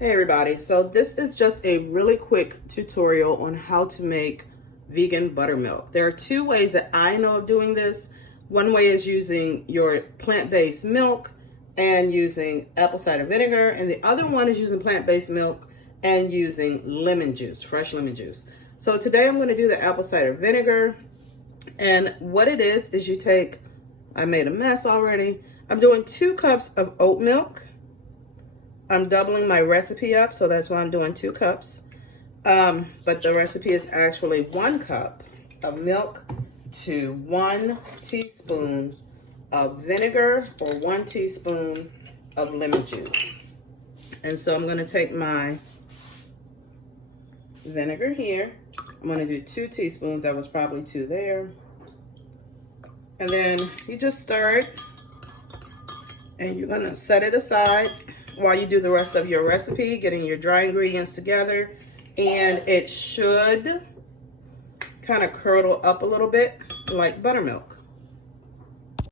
Hey everybody, so this is just a really quick tutorial on how to make vegan buttermilk. There are two ways that I know of doing this. One way is using your plant-based milk and using apple cider vinegar, and the other one is using plant-based milk and using lemon juice, fresh lemon juice. So today I'm going to do the apple cider vinegar, and what it is you take, I made a mess already. I'm doing 2 cups of oat milk. I'm doubling my recipe up, so that's why I'm doing 2 cups. But the recipe is actually 1 cup of milk to 1 teaspoon of vinegar or 1 teaspoon of lemon juice. And so I'm going to take my vinegar here. I'm going to do 2 teaspoons. That was probably 2 there. And then you just stir it, and you're going to set it aside while you do the rest of your recipe, getting your dry ingredients together. And it should kind of curdle up a little bit like buttermilk.